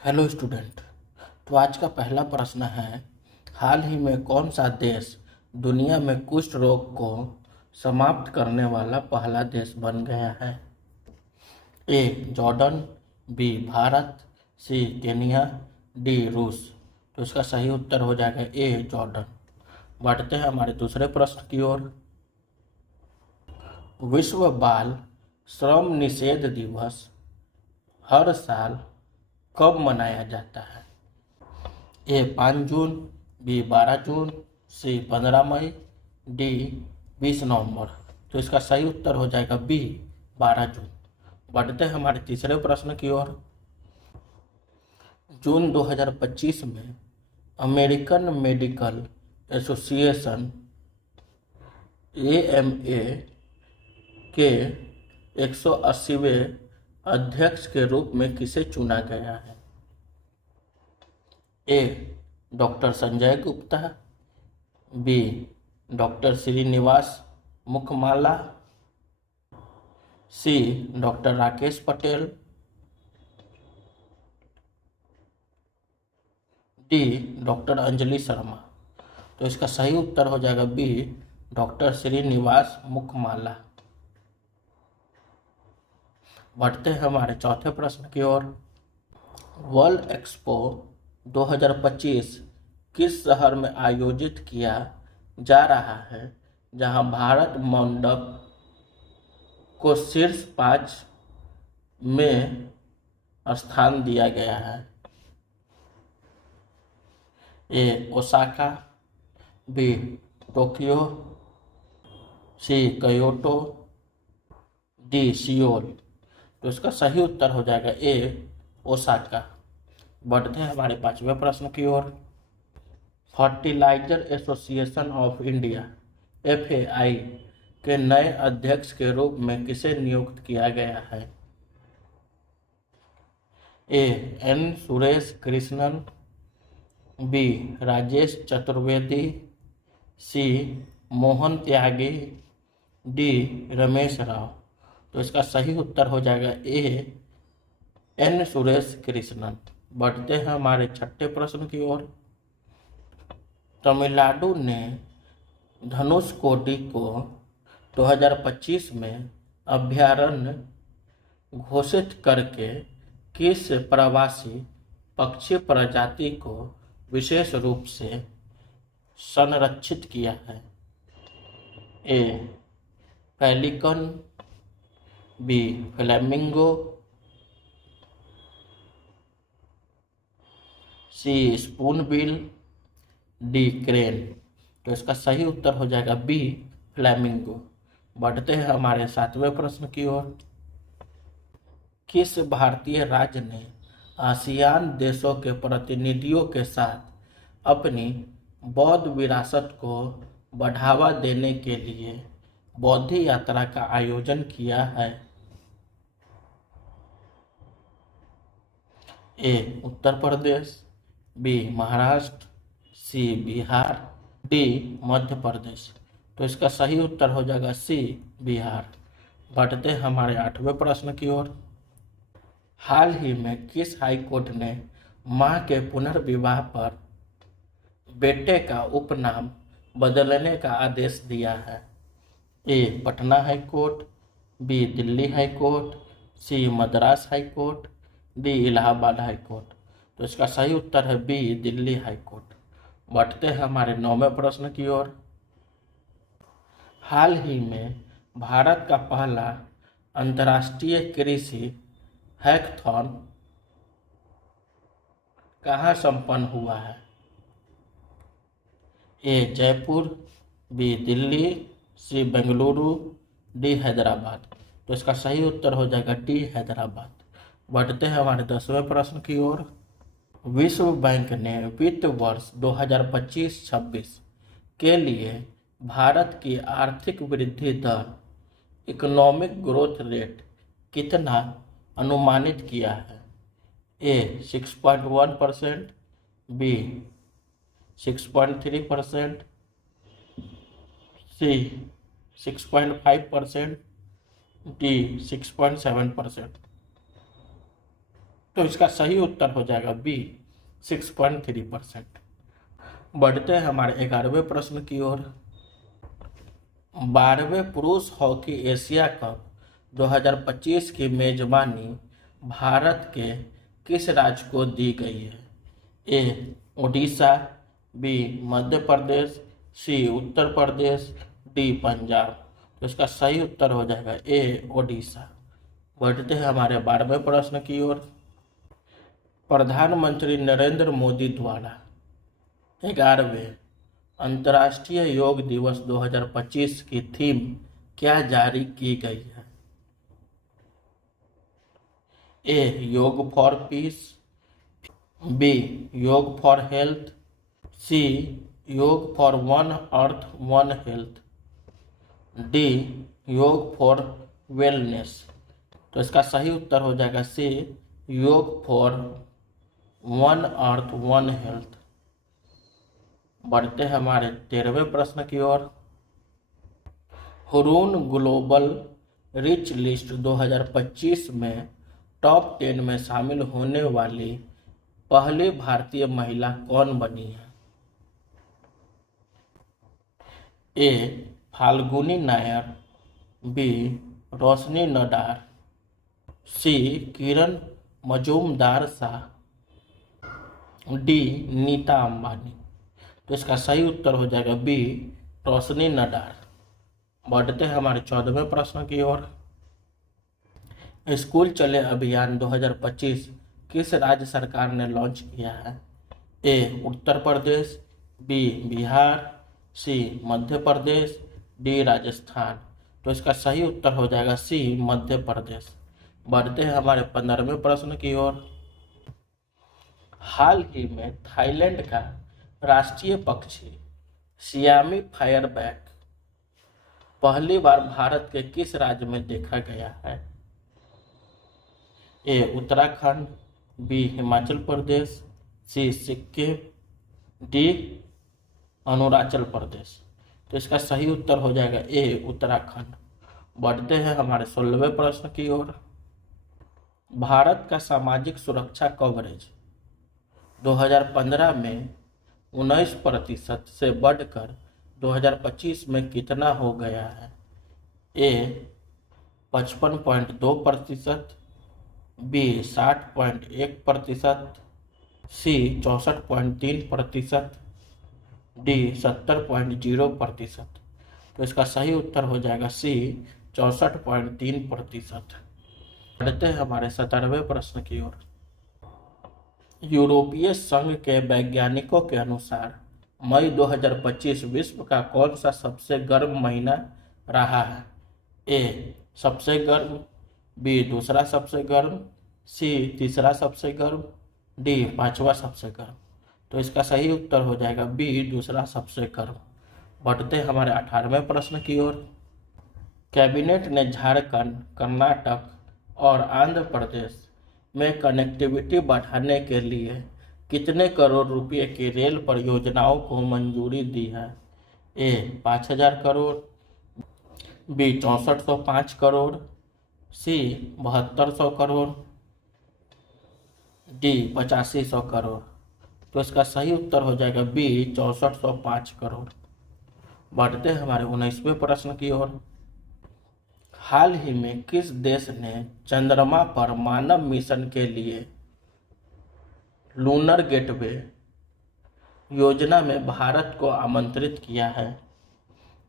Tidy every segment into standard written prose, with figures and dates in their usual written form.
Hello student. तो आज का पहला प्रश्न है, हाल ही में कौन सा देश दुनिया में कुष्ठ रोग को समाप्त करने वाला पहला देश बन गया है? ए जॉर्डन, बी भारत, सी केनिया, डी रूस। तो इसका सही उत्तर हो जाएगा ए जॉर्डन। बढ़ते हैं हमारे दूसरे प्रश्न की ओर। विश्व बाल श्रम निषेध दिवस हर साल कब मनाया जाता है? ए 5 जून, बी 12 जून, सी 15 मई, डी 20 नवंबर। तो इसका सही उत्तर हो जाएगा बी 12 जून। बढ़ते हैं हमारे तीसरे प्रश्न की ओर। जून 2025 में अमेरिकन मेडिकल एसोसिएशन AMA के 180वें अध्यक्ष के रूप में किसे चुना गया है? A doctor Sanjay Gupta, B doctor Srinivas Mukhmala, C doctor Rakesh Patel, D doctor Anjali Sharma. तो इसका सही उत्तर हो जाएगा बी डॉक्टर श्रीनिवास मुखमाला। बढ़ते हैं हमारे चौथे प्रश्न की ओर। वर्ल्ड एक्सपो 2025 किस शहर में आयोजित किया जा रहा है, जहां भारत मंडप को शीर्ष 5 में स्थान दिया गया है? ए ओसाका, बी टोक्यो, सी क्योटो, डी सियोल। तो इसका सही उत्तर हो जाएगा ए ओसाका। बढ़ते हैं हमारे पांचवें प्रश्न की ओर। Fertiliser Association of India FAI के नए अध्यक्ष के रूप में किसे नियुक्त किया गया है? A N Suresh Krishnan, B Rajesh Chaturvedi, C Mohan Tyagi, D Ramesh Rao. तो इसका सही उत्तर हो जाएगा ए एन सुरेश कृष्णन। बढ़ते हैं हमारे छठे प्रश्न की ओर। तमिलनाडु ने धनुषकोडी को 2025 में अभयारण्य घोषित करके किस प्रवासी पक्षी प्रजाति को विशेष रूप से संरक्षित किया है? ए पेलिकन, बी फ्लेमिंगो, सी स्पूनबिल, डी क्रेन। तो इसका सही उत्तर हो जाएगा बी फ्लेमिंगो। बढ़ते हैं हमारे सातवें प्रश्न की ओर। किस भारतीय राज्य ने आसियान देशों के प्रतिनिधियों के साथ अपनी बौद्ध विरासत को बढ़ावा देने के लिए बौद्ध यात्रा का आयोजन किया है? ए उत्तर प्रदेश, बी महाराष्ट्र, सी बिहार, डी मध्य प्रदेश। तो इसका सही उत्तर हो जाएगा सी बिहार। बढ़ते हैं हमारे आठवें प्रश्न की ओर। हाल ही में किस हाई कोर्ट ने मां के पुनर्विवाह पर बेटे का उपनाम बदलने का आदेश दिया है? A Patna High Court, B Delhi High Court, C Madras High Court, D Allahabad High Court. तो इसका सही उत्तर है बी दिल्ली हाई कोर्ट। बढ़ते हैं हमारे नौवें प्रश्न की ओर। हाल ही में भारत का पहला अंतर्राष्ट्रीय कृषि हैकाथॉन कहाँ संपन्न हुआ है? ए जयपुर, बी दिल्ली, सी बेंगलुरु, डी हैदराबाद। तो इसका सही उत्तर हो जाएगा डी हैदराबाद। बढ़ते हैं हमारे 10वें प्रश्न की ओर। विश्व बैंक ने वित्त वर्ष 2025-26 के लिए भारत की आर्थिक वृद्धि दर इकोनॉमिक ग्रोथ रेट कितना अनुमानित किया है? ए 6.1%, बी 6.3%, सी 6.5%, डी 6.7%। तो इसका सही उत्तर हो जाएगा बी 6.3%। बढ़ते हैं हमारे 11वें प्रश्न की ओर। 12वें पुरुष हॉकी एशिया कप 2025 की मेजबानी भारत के किस राज्य को दी गई है? ए ओडिशा, बी मध्य प्रदेश, सी उत्तर प्रदेश, डी पंजाब। तो इसका सही उत्तर हो जाएगा ए ओडिशा। बढ़ते हैं हमारे 12वें प्रश्न की ओर। प्रधानमंत्री नरेंद्र मोदी द्वारा 11वें अंतर्राष्ट्रीय योग दिवस 2025 की थीम क्या जारी की गई है? ए योग फॉर पीस, बी योग फॉर हेल्थ, सी योग for one earth one health, D योग फॉर वेलनेस। तो इसका सही उत्तर हो जाएगा सी योग for one earth one health. बढ़ते हैं हमारे 13वें प्रश्न की ओर। हुरून ग्लोबल रिच लिस्ट 2025 में टॉप 10 में शामिल होने वाली पहली भारतीय महिला कौन बनी है? ए फाल्गुनी नायर, बी रोशनी नडार, सी किरण मजूमदार शाह, डी नीता अंबानी। तो इसका सही उत्तर हो जाएगा बी रोशनी नडार। बढ़ते हैं हमारे 14वें प्रश्न की ओर। स्कूल चले अभियान 2025 किस राज्य सरकार ने लॉन्च किया है? ए उत्तर प्रदेश, बी बिहार, सी मध्य प्रदेश, डी राजस्थान। तो इसका सही उत्तर हो जाएगा सी मध्य प्रदेश। बढ़ते हैं हमारे 15वें प्रश्न की ओर। हाल ही में थाईलैंड का राष्ट्रीय पक्षी सियामी फायरबैक पहली बार भारत के किस राज्य में देखा गया है? ए उत्तराखंड, बी हिमाचल प्रदेश, सी सिक्किम, डी अरुणाचल प्रदेश। तो इसका सही उत्तर हो जाएगा ए उत्तराखंड। बढ़ते हैं हमारे 16वें प्रश्न की ओर। भारत का सामाजिक सुरक्षा कवरेज 2015 में 19% से बढ़कर 2025 में कितना हो गया है? ए 55.2%, बी 60.1%, सी 64.3%, डी 70.0%। तो इसका सही उत्तर हो जाएगा सी 64.3%। बढ़ते हैं हमारे 17वें प्रश्न की ओर। यूरोपीय संघ के वैज्ञानिकों के अनुसार मई 2025 विश्व का कौन सा सबसे गर्म महीना रहा है? ए सबसे गर्म, बी दूसरा सबसे गर्म, सी तीसरा सबसे गर्म, डी पांचवा सबसे गर्म। तो इसका सही उत्तर हो जाएगा बी दूसरा सबसे गर्म। बढ़ते हमारे 18वें प्रश्न की ओर। कैबिनेट ने झारखंड, कर्नाटक और आंध्र प्रदेश में कनेक्टिविटी बढ़ाने के लिए कितने करोड़ रुपए की रेल परियोजनाओं को मंजूरी दी है? ए 5,000 करोड़, बी 6405 करोड़, सी 7200 करोड़, डी 8500 करोड़। तो इसका सही उत्तर हो जाएगा बी 6405 करोड़। बढ़ते हैं हमारे 19वें प्रश्न की ओर। हाल ही में किस देश ने चंद्रमा पर मानव मिशन के लिए लूनर गेटवे योजना में भारत को आमंत्रित किया है?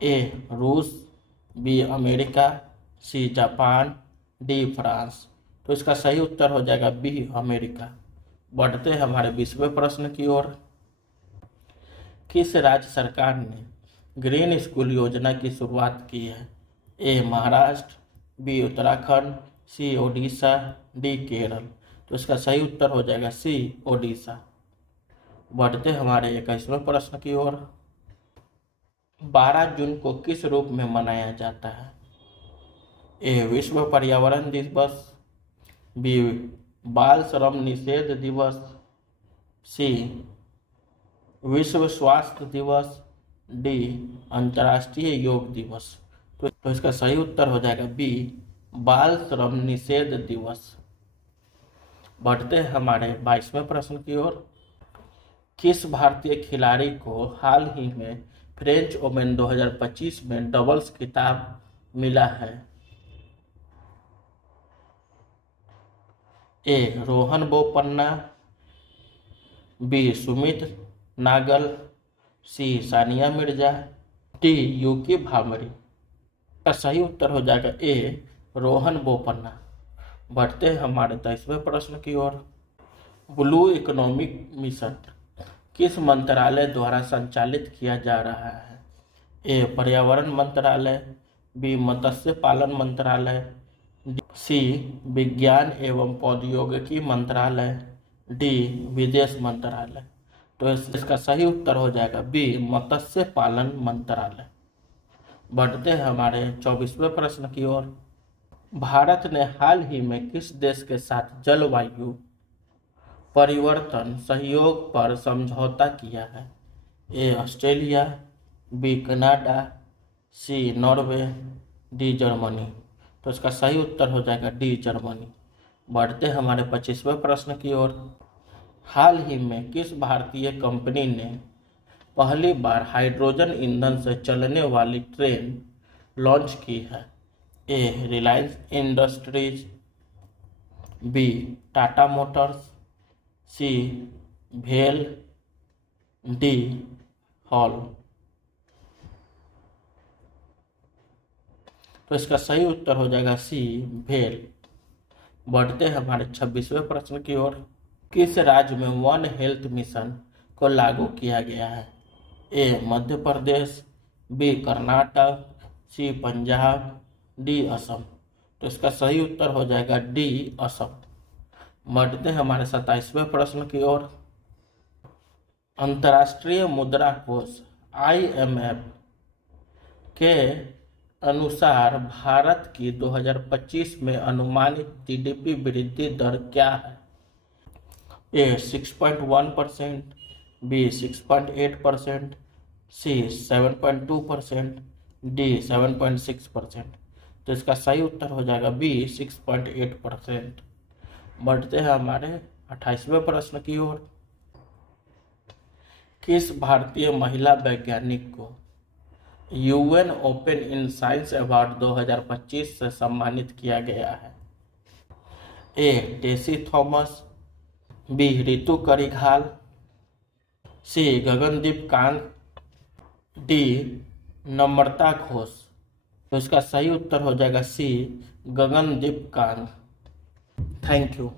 ए रूस, B America, C Japan, D France. तो इसका सही उत्तर हो जाएगा बी अमेरिका। बढ़ते हैं हमारे 20वें प्रश्न की ओर। किस राज्य सरकार ने ग्रीन स्कूल योजना की शुरुआत की है? ए महाराष्ट्र, बी उत्तराखंड, सी ओडिशा, डी केरल। तो इसका सही उत्तर हो जाएगा सी ओडिशा। बढ़ते हमारे 21वें प्रश्न की ओर। 12 जून को किस रूप में मनाया जाता है? ए विश्व पर्यावरण दिवस, बी बाल श्रम निषेध दिवस, सी विश्व स्वास्थ्य दिवस, डी अंतर्राष्ट्रीय योग दिवस। तो इसका सही उत्तर हो जाएगा बी बाल श्रम निषेध दिवस। बढ़ते हैं हमारे 22वें प्रश्न की ओर। किस भारतीय खिलाड़ी को हाल ही में फ्रेंच ओपन 2025 में डबल्स खिताब मिला है? ए रोहन बोपन्ना, बी सुमित नागल, सी सानिया मिर्जा, डी यूकी भामरी। का सही उत्तर हो जाएगा ए रोहन बोपन्ना। बढ़ते हैं हमारे 23वें प्रश्न की ओर। ब्लू इकोनॉमिक मिशन किस मंत्रालय द्वारा संचालित किया जा रहा है? ए पर्यावरण मंत्रालय, बी मत्स्य पालन मंत्रालय, सी विज्ञान एवं प्रौद्योगिकी मंत्रालय, डी विदेश मंत्रालय। तो इसका सही उत्तर हो जाएगा बी मत्स्य पालन मंत्रालय। बढ़ते हैं हमारे 24वें प्रश्न की ओर। भारत ने हाल ही में किस देश के साथ जलवायु परिवर्तन सहयोग पर समझौता किया है? A Australia, B Canada, C Norway, D Germany. तो इसका सही उत्तर हो जाएगा डी जर्मनी। बढ़ते हमारे 25वें प्रश्न की ओर। हाल ही में किस भारतीय कंपनी ने पहली बार हाइड्रोजन ईंधन से चलने वाली ट्रेन लॉन्च की है? A Reliance Industries, B Tata Motors, C भेल, डी हॉल। तो इसका सही उत्तर हो जाएगा सी भेल। बढ़ते हैं हमारे 26वें प्रश्न की ओर। किस राज्य में वन हेल्थ मिशन को लागू किया गया है? ए मध्य प्रदेश, बी कर्नाटक, सी पंजाब, डी असम। तो इसका सही उत्तर हो जाएगा डी असम। बढ़ते हैं हमारे 27वें प्रश्न की ओर। अंतर्राष्ट्रीय मुद्रा कोष IMF के अनुसार भारत की 2025 में अनुमानित GDP वृद्धि दर क्या है? ए 6.1%, बी 6.8%, सी 7.2%, डी 7.6%। तो इसका सही उत्तर हो जाएगा बी 6.8%। बढ़ते हैं हमारे 28वें प्रश्न की ओर। किस भारतीय महिला वैज्ञानिक को UN open in science award 2025 से सम्मानित किया गया है? ए टेसी थॉमस, बी रितु करिघाल, सी गगनदीप कांग, डी नम्रता घोष। तो इसका सही उत्तर हो जाएगा सी गगनदीप कांग। Thank you.